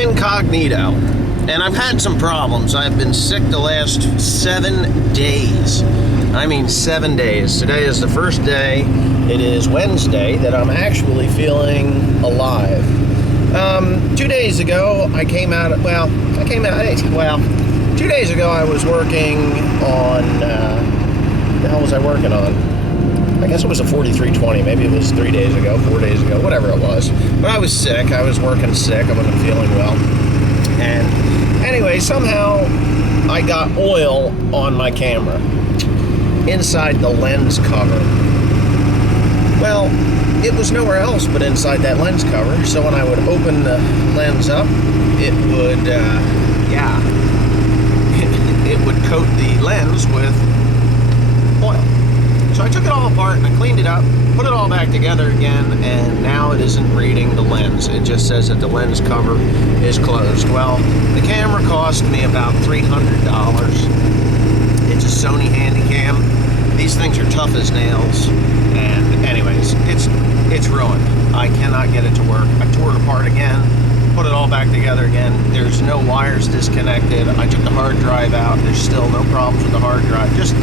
incognito, and I've had some problems. I've been sick the last 7 days. I mean 7 days. Today is the first day. It is Wednesday that I'm actually feeling alive. 2 days ago, 2 days ago I was working on, what the hell was I working on? I guess it was a 4320, maybe it was 3 days ago, 4 days ago, whatever it was. But I was sick, I was working sick, I wasn't feeling well. And anyway, somehow I got oil on my camera, inside the lens cover. Well, it was nowhere else but inside that lens cover, so when I would open the lens up, it would, it would coat the lens with oil. So I took it all apart and I cleaned it up, put it all back together again, and now it isn't reading the lens. It just says that the lens cover is closed. Well, the camera cost me about $300. It's a Sony Handycam. These things are tough as nails, and anyways, it's ruined. I cannot get it to work. I tore it apart again, put it all back together again. There's no wires disconnected. I took the hard drive out. There's still no problems with the hard drive. Just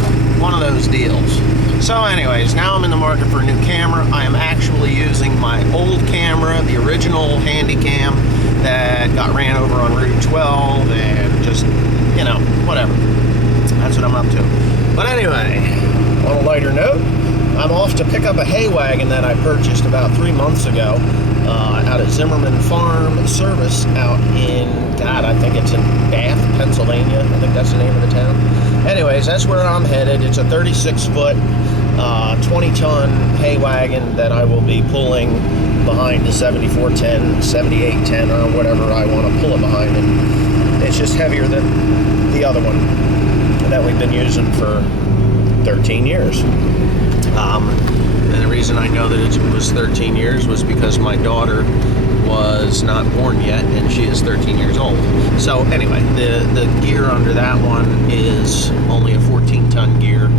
one of those deals. So anyways, now I'm in the market for a new camera. I am actually using my old camera, the original Handycam that got ran over on Route 12, and just, you know, whatever. That's what I'm up to. But anyway, on a lighter note, I'm off to pick up a hay wagon that I purchased about 3 months ago out of Zimmerman Farm Service out in, I think it's in Bath, Pennsylvania. I think that's the name of the town. Anyways, that's where I'm headed. It's a 36-foot, 20-ton hay wagon that I will be pulling behind the 7410, 7810, or whatever I want to pull it behind. And it's just heavier than the other one that we've been using for 13 years. And the reason I know that it was 13 years was because my daughter was not born yet, and she is 13 years old. So anyway, the gear under that one is only a 14-ton gear.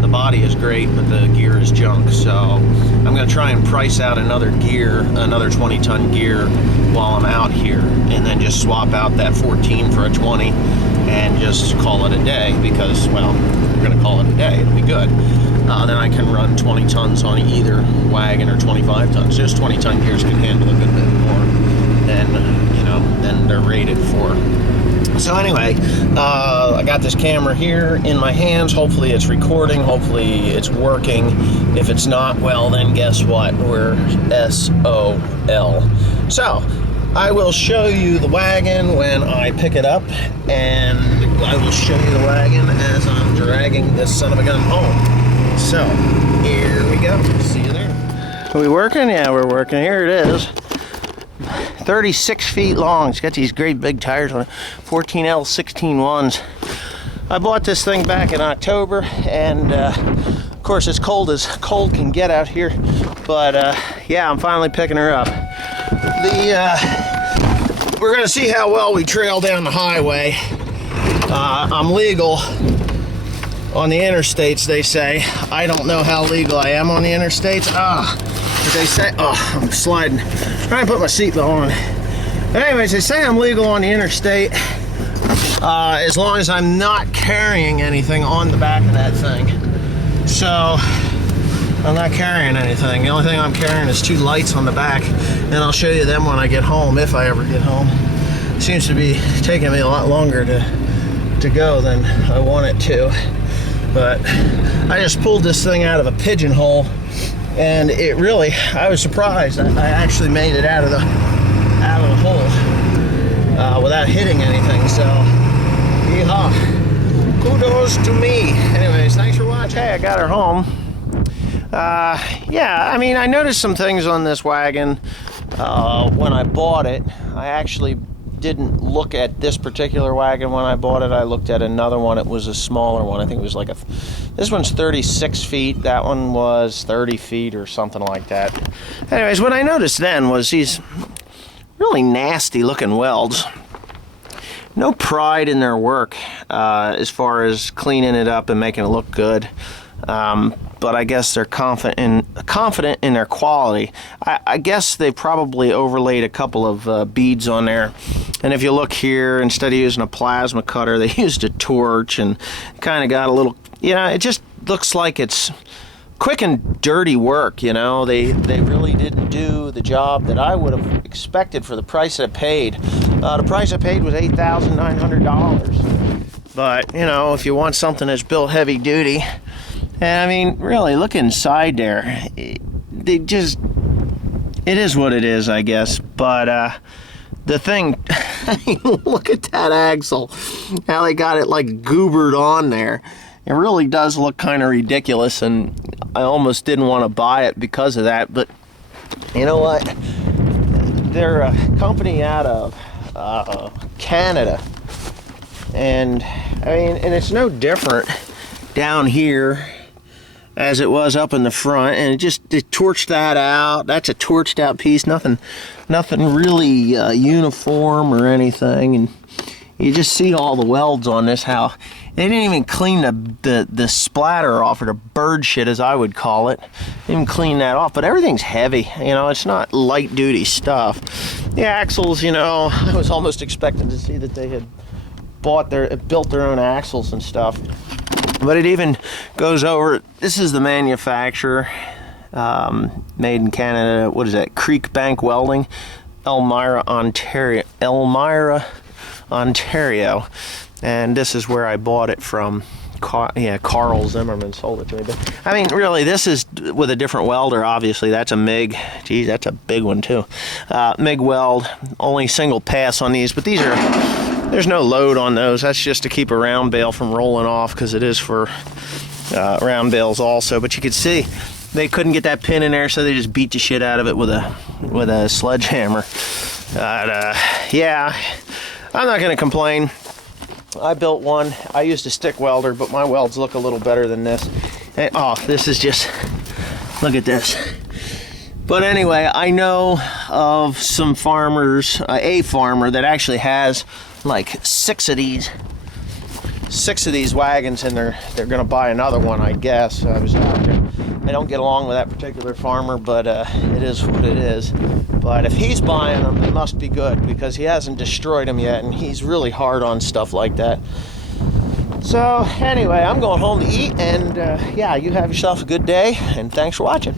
The body is great, but the gear is junk. So I'm going to try and price out another 20-ton gear while I'm out here, and then just swap out that 14 for a 20 and just call it a day, because, well, we're going to call it a day. It'll be good. Then I can run 20 tons on either wagon, or 25 tons. Just 20-ton gears can handle a good bit more than they're rated for. So anyway, I got this camera here in my hands. Hopefully it's recording. Hopefully it's working. If it's not, well, then guess what? We're SOL. So I will show you the wagon when I pick it up, and I will show you the wagon as I'm dragging this son of a gun home. So, here we go. See you there. Are we working? Yeah, we're working. Here it is. 36 feet long. It's got these great big tires on it. 14L 16-1s. I bought this thing back in October, and of course it's cold as cold can get out here. But yeah, I'm finally picking her up. We're going to see how well we trail down the highway. I'm legal on the interstates, they say. I don't know how legal I am on the interstates. But they say, I'm sliding. Trying to put my seatbelt on. But anyways, they say I'm legal on the interstate as long as I'm not carrying anything on the back of that thing. So I'm not carrying anything. The only thing I'm carrying is 2 lights on the back, and I'll show you them when I get home, if I ever get home. It seems to be taking me a lot longer to go than I want it to. But I just pulled this thing out of a pigeonhole, and it really, I was surprised. I actually made it out of the hole without hitting anything. So, yeehaw. Kudos to me. Anyways, thanks for watching. Hey, I got her home. Yeah, I mean, I noticed some things on this wagon when I bought it. I actually didn't look at this particular wagon when I bought it. I looked at another one. It was a smaller one. I think it was like this one's 36 feet. That one was 30 feet or something like that. Anyways, what I noticed then was these really nasty looking welds. No pride in their work as far as cleaning it up and making it look good. But I guess they're confident in their quality. I guess they probably overlaid a couple of beads on there And if you look here, instead of using a plasma cutter, they used a torch, and kind of got a little, you know, it just looks like it's quick and dirty work, you know. They really didn't do the job that I would have expected for the price I paid. The price I paid was $8,900. But, you know, if you want something that's built heavy duty, and I mean, really, look inside there. They just, it is what it is, I guess. But the thing, look at that axle. How they got it like goobered on there. It really does look kind of ridiculous, and I almost didn't want to buy it because of that. But you know what? They're a company out of Canada, and I mean, and it's no different down here as it was up in the front. And it torched that out. That's a torched out piece. Nothing really uniform or anything. And you just see all the welds on this. How they didn't even clean the splatter off, or the bird shit as I would call it. They didn't clean that off. But everything's heavy. You know, it's not light duty stuff. The axles, you know, I was almost expecting to see that they had built their own axles and stuff. But it even goes over. This is the manufacturer, made in Canada. What is that? Creek Bank Welding, Elmira, Ontario. And this is where I bought it from. Carl Zimmerman sold it to me. But I mean, really, this is with a different welder. Obviously, that's a MIG. Geez, that's a big one too. MIG weld. Only single pass on these, but these are. There's no load on those. That's just to keep a round bale from rolling off, because it is for round bales also. But you could see they couldn't get that pin in there, so they just beat the shit out of it with a sledgehammer. Yeah, I'm not gonna complain. I built one. I used a stick welder, but my welds look a little better than this. And, oh, this is just, look at this. But anyway, I know of some farmers, a farmer that actually has like six of these wagons, and they're gonna buy another one, I guess. I was out there. I don't get along with that particular farmer, but it is what it is. But if he's buying them, they must be good, because he hasn't destroyed them yet, and he's really hard on stuff like that. So anyway, I'm going home to eat, and yeah, you have yourself a good day, and thanks for watching.